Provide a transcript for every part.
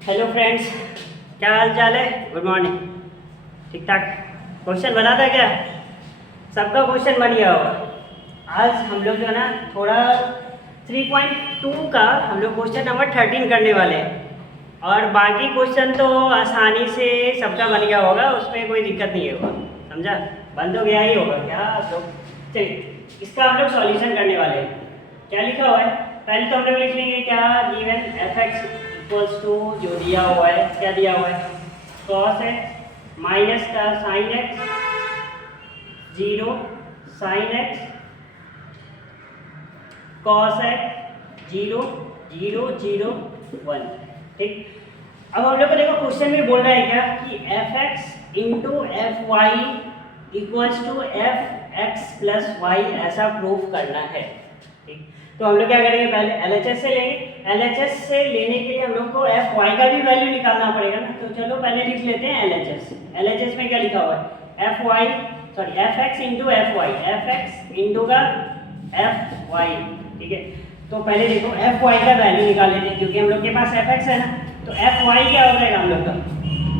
Hello friends, क्या हाल चाल है? Good morning. ठीक ठाक। क्वेश्चन बना था क्या? सबका क्वेश्चन बन गया होगा। आज हम लोग जो है ना थोड़ा 3.2 का हम लोग क्वेश्चन नंबर 13 करने वाले हैं और बाकी क्वेश्चन तो आसानी से सबका बन गया होगा, उसमें कोई दिक्कत नहीं होगा। समझा? बन तो गया ही होगा क्या तो। चलिए, इसका हम लोग सॉल्यूशन करने वाले हैं। क्या लिखा हुआ है? पहले तो हम लोग लिख लेंगे क्या, given F X equals to जो दिया हुआ है, क्या दिया हुआ है, कॉस एक्स माइनस का sine X, zero sine X cos X, zero zero zero one. ठीक। अब हम लोग को देखो क्वेश्चन में बोल रहा है क्या कि F X into F Y equals to F X plus Y ऐसा प्रूफ करना है। ठीक। तो हम लोग क्या करेंगे, पहले एलएचएस से लेंगे। एलएचएस से लेने के लिए हम लोग को एफ वाई का भी वैल्यू निकालना पड़ेगा ना, तो चलो पहले लिख लेते हैं एलएचएस। एलएचएस में क्या लिखा हुआ है, F Y sorry F X into F Y, F X into का एफ वाई। ठीक है, तो पहले देखो एफ वाई का वैल्यू निकाल लेते हैं, क्योंकि हम लोग के पास एफ एक्स है ना, तो एफ वाई क्या हो जाएगा हम लोग का,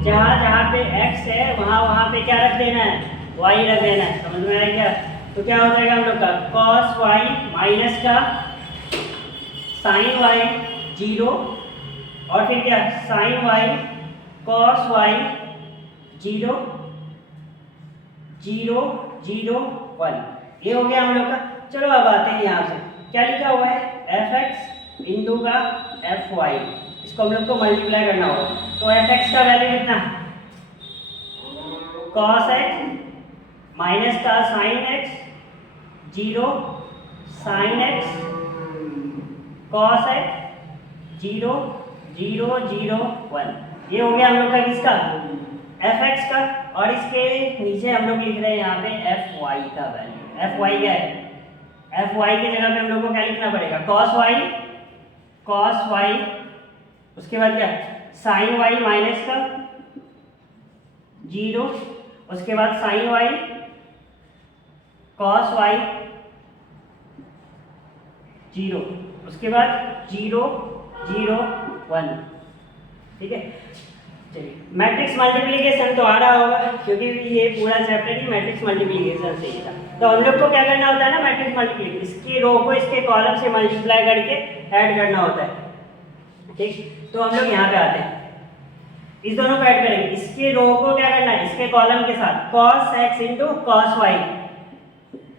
जहाँ जहाँ पे एक्स है वहाँ पे क्या रख देना है, वाई रख देना है। समझ में आया क्या? तो क्या हो जाएगा हम लोग का कॉस वाई माइनस का साइन वाई, जीरो, और फिर क्या sine Y cos Y, zero zero zero one. ये हो गया हम लोग का। चलो अब आते हैं यहाँ से, क्या लिखा हुआ है, एफ एक्स इंटू का एफ वाई, इसको हम लोग को मल्टीप्लाई करना होगा। तो एफ एक्स का वैल्यू कितना, कॉस एक्स माइनस का sine X, zero sine X cos X, zero zero zero one. ये हो गया हम लोग का किसका, एफ एक्स का। और इसके नीचे हम लोग लिख रहे हैं यहाँ पे एफ वाई का वैल्यू। एफ वाई क्या है, एफ वाई की जगह पे हम लोग को क्या लिखना पड़ेगा, कॉस वाई, उसके बाद क्या साइन वाई माइनस का जीरो, उसके बाद sine Y cos Y, zero, उसके बाद जीरो जीरो वन। ठीक है, चलिए मैट्रिक्स मल्टीप्लिकेशन तो आ रहा होगा, क्योंकि ये पूरा चैप्टर ही मैट्रिक्स मल्टीप्लिकेशन से ही था। तो हम लोग को क्या करना होता है ना, मैट्रिक्स मल्टीप्लिकेशन, इसकी रो को इसके कॉलम से मल्टीप्लाई करके ऐड करना होता है। ठीक, तो हम लोग यहाँ पे आते हैं, इस दोनों को ऐड करेंगे। इसके रो को क्या करना है, इसके कॉलम के साथ cos x into cos Y,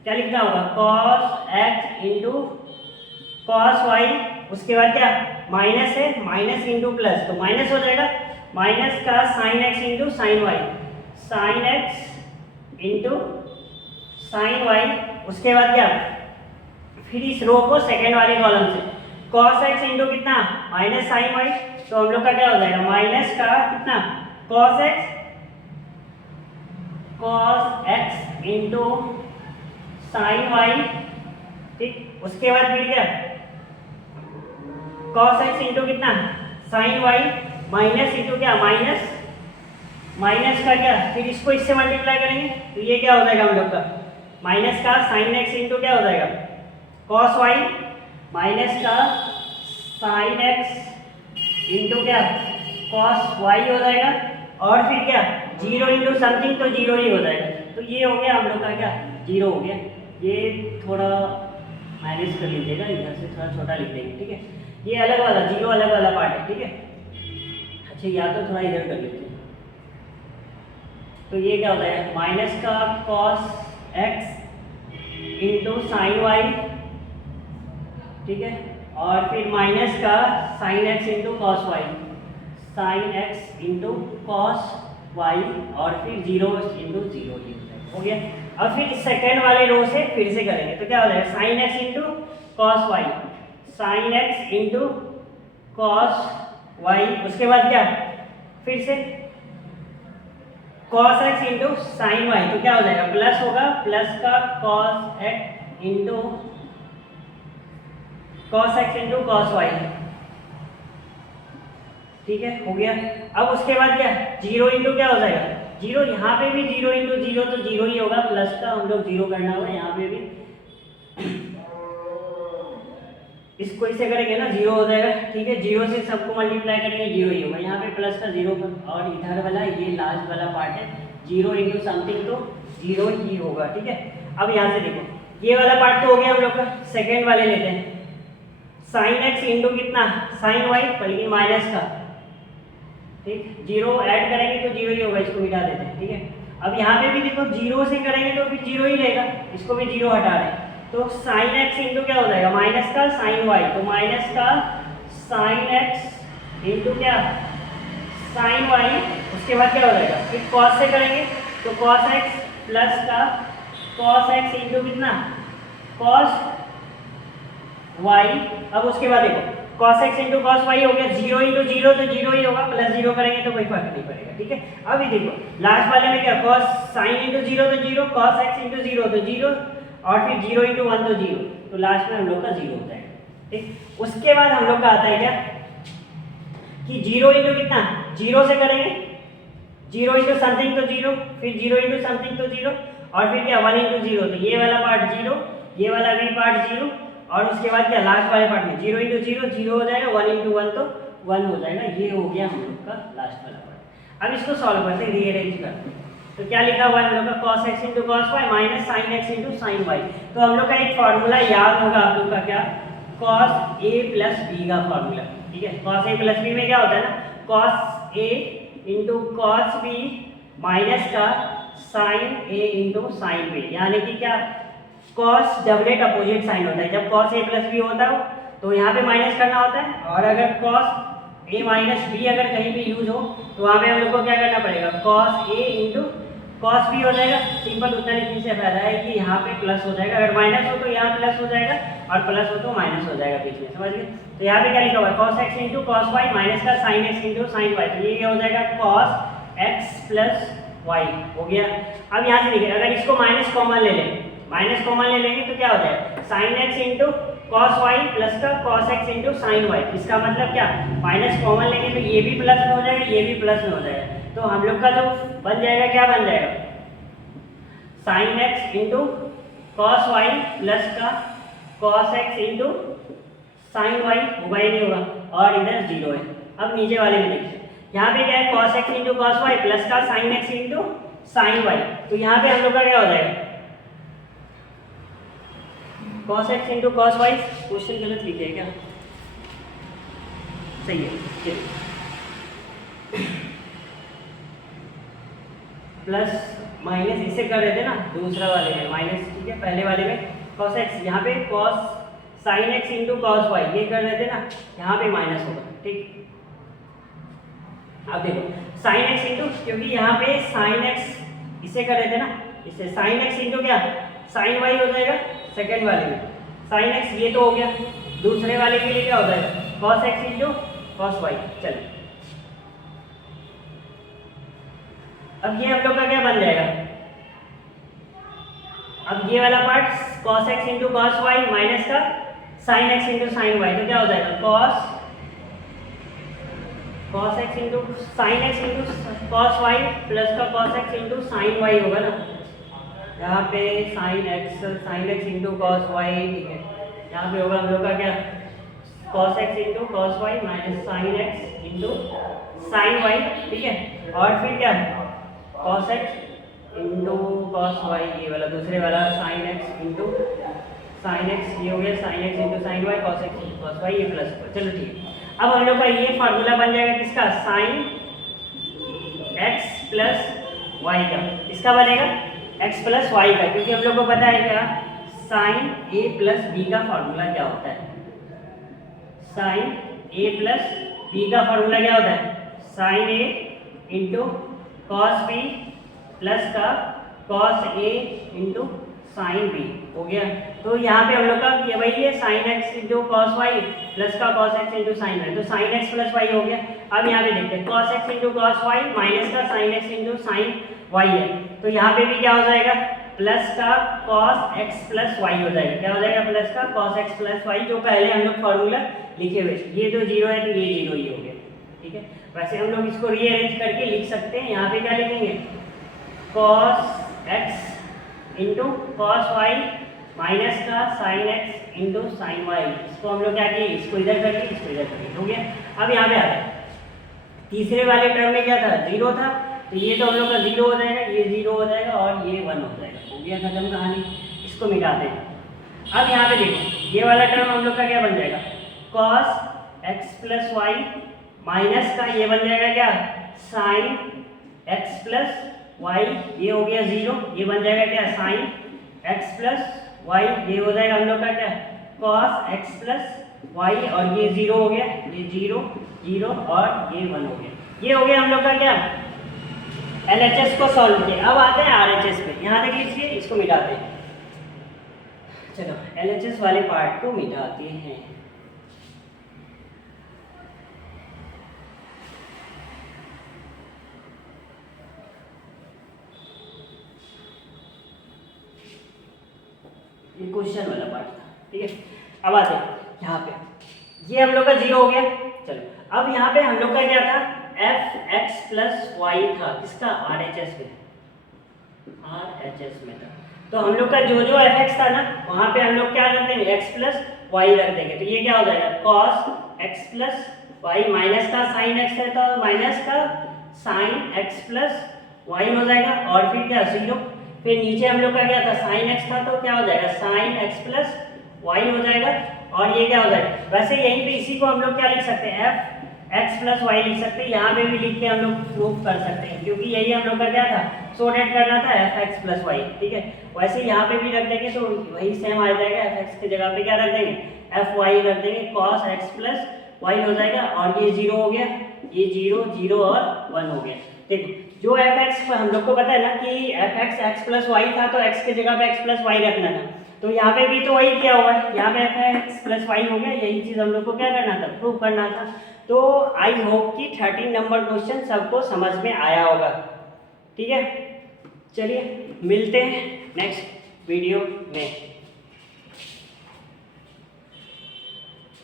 क्या लिखना होगा, cos x into cos Y, उसके बाद क्या माइनस है, माइनस इंटू प्लस, तो माइनस हो जाएगा, माइनस का sine x into sine Y, sine x into sine Y, उसके बाद क्या, फिर इस रो को सेकेंड वाले कॉलम से कॉस एक्स इंटू कितना, माइनस साइन वाई, तो हम लोग का क्या हो जाएगा, माइनस का कितना, cos x into sine Y. ठीक, उसके बाद फिर क्या कॉस एक्स इंटू कितना, साइन वाई, माइनस इंटू क्या, माइनस का क्या, फिर इसको इससे मल्टीप्लाई करेंगे, तो ये क्या हो जाएगा हम लोग का, माइनस का साइन एक्स इंटू क्या हो जाएगा, कॉस वाई, माइनस का साइन एक्स इंटू क्या, कॉस वाई हो जाएगा, और फिर क्या जीरो इंटू समथिंग, तो जीरो ही हो जाएगा। तो ये हो गया हम लोग का क्या, जीरो हो गया। ये थोड़ा मैनेज कर लीजिएगा, इधर से थोड़ा छोटा लिख देंगे। ठीक है, ये अलग वाला जीरो अलग वाला पार्ट है। ठीक है, अच्छा या तो थोड़ा इधर कर लेते हैं, तो ये क्या होता है, माइनस का cos x into sine Y, ठीक है, और फिर माइनस का sine x into cos Y, sine x into cos Y, और फिर जीरो इंटू जीरो हो गया। अब फिर सेकेंड वाले रो से फिर से करेंगे, तो क्या हो जाएगा, sine x into cos Y, sine x into cos Y, उसके बाद क्या फिर से cos x into sine Y, तो क्या हो जाएगा, प्लस होगा, प्लस का cos x into cos x into cos Y. ठीक है, हो गया। अब उसके बाद क्या जीरो इंटू क्या हो जाएगा, जीरो, यहाँ पे भी जीरो इंटू जीरो, तो जीरो ही होगा, प्लस का हम लोग जीरो करना होगा यहाँ पे भी। इसको इसे करेंगे ना 0 हो जाएगा, ठीक है। 0 से सबको मल्टीप्लाई करेंगे 0 ही होगा, यहाँ पे प्लस का 0 और इधर वाला ये लास्ट वाला पार्ट है 0 इंटू समथिंग तो 0 ही होगा, ठीक है। अब यहाँ से देखो ये वाला पार्ट तो हो गया हम लोग का, सेकेंड वाले लेते हैं साइन एक्स इंटू कितना साइन वाई बल्कि माइनस का, ठीक 0 ऐड करेंगे तो 0 ही होगा, इसको मिटा देते हैं, ठीक है। अब यहाँ पे भी देखो 0 से करेंगे तो फिर 0 ही रहेगा, इसको भी 0 हटा दें तो साइन एक्स इंटू क्या हो जाएगा माइनस का साइन वाई, तो माइनस का साइन एक्स इंटू क्या साइन वाई, उसके बाद क्या हो जाएगा फिर कॉस से करेंगे तो कॉस एक्स प्लस का कॉस एक्स इंटू कितना कॉस वाई। अब उसके बाद देखो cos x into cos Y हो गया 0 इंटू 0 तो 0 ही होगा, प्लस 0 करेंगे तो कोई फर्क नहीं पड़ेगा, ठीक है। अभी देखो लास्ट वाले में क्या cos sin इंटू 0 तो 0, cos x इंटू 0 तो 0 और फिर 0 इंटू 1 तो 0, तो लास्ट में हम लोग का 0 हो जाएगा, ठीक। उसके बाद हम लोग का आता है क्या कि 0 इंटू कितना 0 से करेंगे 0 इंटू समथिंग तो 0, फिर 0 इंटू समथिंग तो 0 और फिर क्या 1 इंटू 0, तो ये वाला पार्ट 0 ये वाला भी पार्ट 0 और उसके बाद क्या लास्ट वाले पार्ट में 0 इंटू 0 0 हो जाएगा, 1 इंटू 1 तो 1 हो जाएगा, ये हो गया हम लोग का लास्ट वाला पार्ट। अब इसको सॉल्व करते हैं, रीअरेंज करते हैं, तो क्या लिखा हुआ है हम लोग का cos x into cos Y minus sine x into sine Y. तो हम लोग का एक फार्मूला याद होगा आप लोग का क्या cos a प्लस b का फार्मूला, ठीक है। cos a प्लस b में क्या होता है ना cos a into cos b minus का sine a into sine b, यानी कि क्या cos डबलेट अपोजिट साइन होता है, जब cos a प्लस b होता है तो यहाँ पे माइनस करना होता है, और अगर cos a माइनस b अगर कहीं भी यूज हो तो वहाँ पे हम लोग को क्या करना पड़ेगा cos a into cos b हो जाएगा। सिंपल उतना लिखने से फायदा है कि यहाँ पे प्लस हो जाएगा, अगर माइनस हो तो यहाँ प्लस हो जाएगा और प्लस हो तो माइनस हो जाएगा बीच में, समझ गए। तो यहाँ पे क्या लिखा हुआ है cos x into cos y minus का sin x into sin y, तो ये हो जाएगा cos x प्लस y हो गया। अब यहाँ से देखिए अगर इसको माइनस कॉमन ले लें, माइनस कॉमन ले लेंगे तो क्या हो जाएगा sine x into cos Y plus का cos x into sine y, इसका मतलब क्या माइनस कॉमन लेंगे तो ये भी प्लस में हो जाएगा ये भी प्लस में हो जाएगा, तो हम लोग का जो बन जाएगा क्या बन जाएगा sine x into cos Y plus का cos x into sine Y होगा ही नहीं होगा, और इधर 0 है। अब नीचे वाले में देखिए यहाँ पे क्या है cos x into cos Y plus का sine x into sine Y, तो यहाँ पे हम लोग का क्या हो जाएगा cos x into cos Y, question गलत लिखे है क्या, सही है, चलिए प्लस माइनस इसे कर रहे थे ना दूसरा वाले में माइनस, ठीक है। पहले वाले में cos x यहाँ पे cos sin x into cos Y ये कर रहे थे ना, यहाँ पे माइनस होगा, ठीक। अब देखो sin x इंटू, क्योंकि यहाँ पे sin x इसे कर रहे थे ना, इसे sin x इंटू क्या sin y हो जाएगा सेकेंड वाले में, sin x ये तो हो गया, दूसरे वाले के लिए क्या हो जाएगा cos x into cos y। चलिए अब ये हम लोग का क्या बन जाएगा, अब ये वाला part cos x into cos Y minus का sin x into sine Y, तो क्या हो जाएगा cos x into sine x into cos Y plus का cos x into sine Y होगा ना, यहाँ पे sine x into cos Y, ठीक है। यहाँ पे होगा हम लोग का क्या cos x into cos Y minus sine x into sine Y, ठीक है। और फिर क्या cos x into cos Y, ये वाला दूसरे वाला sine x into sine X, ये हो गया sine x into sine Y cos x into cos Y, ये प्लस पर, चलो ठीक है। अब हम लोग का ये फार्मूला बन जाएगा किसका साइन x प्लस वाई का, इसका बनेगा x प्लस वाई का, क्योंकि हम लोग को पता है क्या साइन a प्लस b का फार्मूला क्या होता है, साइन a प्लस b का फार्मूला क्या होता है sine a into cos b plus का cos a into sine b हो गया। तो यहाँ पे हम लोग का ये वही है sine x into cos Y plus का cos x into sine Y, तो साइन x प्लस वाई हो गया। अब यहाँ पे देखते हैं cos x into cos Y minus का sine x into sine y है, तो यहाँ पे भी क्या हो जाएगा प्लस का cos x प्लस वाई हो जाएगा, क्या हो जाएगा प्लस का cos x प्लस वाई, जो पहले हम लोग फार्मूला लिखे हुए, ये तो 0 है तो ये 0 ही हो गया, ठीक है। वैसे हम लोग इसको रीअरेंज करके लिख सकते हैं, यहाँ पे क्या लिखेंगे cos x into cos Y minus का sine x into sine y, इसको हम लोग क्या किए, इसको इधर कर लिए, इसको इधर कर लिए, हो गया। अब यहाँ पे आता है तीसरे वाले टर्म में क्या था, 0 था, तो ये तो हम लोग का 0 हो जाएगा, ये 0 हो जाएगा और ये 1 हो जाएगा, हो गया खत्म कहानी। इसको मिटाते हैं। अब यहाँ पे देखो ये वाला टर्म हम लोग का क्या बन जाएगा, cos x plus Y minus का ये बन जाएगा क्या, साइन x प्लस वाई, ये हो गया 0, ये बन जाएगा क्या, साइन x प्लस वाई, ये हो जाएगा हम लोग का क्या, cos x प्लस वाई, और ये 0 हो गया, ये 0 0 और ये 1 हो गया। ये हो गया हम लोग का क्या, LHS को सॉल्व किया। अब आते हैं RHS पे, यहाँ तक लिखिए, इसको मिटाते हैं। चलो LHS वाले पार्ट को मिटाते हैं। ये क्वेश्चन वाला पार्ट था, ठीक है। अब आते हैं यहाँ पे, ये हम लोग का 0 हो गया। चलो अब यहाँ पे हम लोग का क्या था, fx प्लस वाई था, किसका, RHS में, RHS में था। तो हम लोग का जो fx था ना, वहाँ पे हम लोग क्या रख देंगे, x प्लस वाई रख देंगे, तो ये क्या हो जाएगा, cos x plus Y, minus का साइन x है तो माइनस का साइन x प्लस वाई हो जाएगा, और फिर क्या 0, फिर नीचे हम लोग का क्या था, साइन x था, तो क्या हो जाएगा, साइन x प्लस वाई हो जाएगा, और ये क्या हो जाएगा। वैसे यहीं पे इसी को हम लोग क्या लिख सकते हैं, f x प्लस वाई लिख सकते हैं, यहाँ पे भी लिख के हम लोग प्रूव कर सकते हैं, क्योंकि यही हम लोग का क्या था, सॉर्टेड करना था f x प्लस वाई, ठीक है। वैसे यहाँ पे भी रख देंगे तो वही सेम आ जाएगा, f x की जगह पे क्या रख देंगे, f y रख देंगे, cos x प्लस वाई हो जाएगा, और ये 0 हो गया, ये 0 0 और 1 हो गया। देखो जो f x हम लोग को पता है ना कि f x x plus Y था, तो x की जगह पे x प्लस वाई रखना था, तो यहाँ पे भी तो वही किया हुआ है, यहाँ पे f x प्लस वाई हो गया, यही चीज़ हम लोग को क्या करना था, प्रूव करना था। तो आई होप कि 13 नंबर क्वेश्चन सबको समझ में आया होगा, ठीक है। चलिए मिलते हैं नेक्स्ट वीडियो में।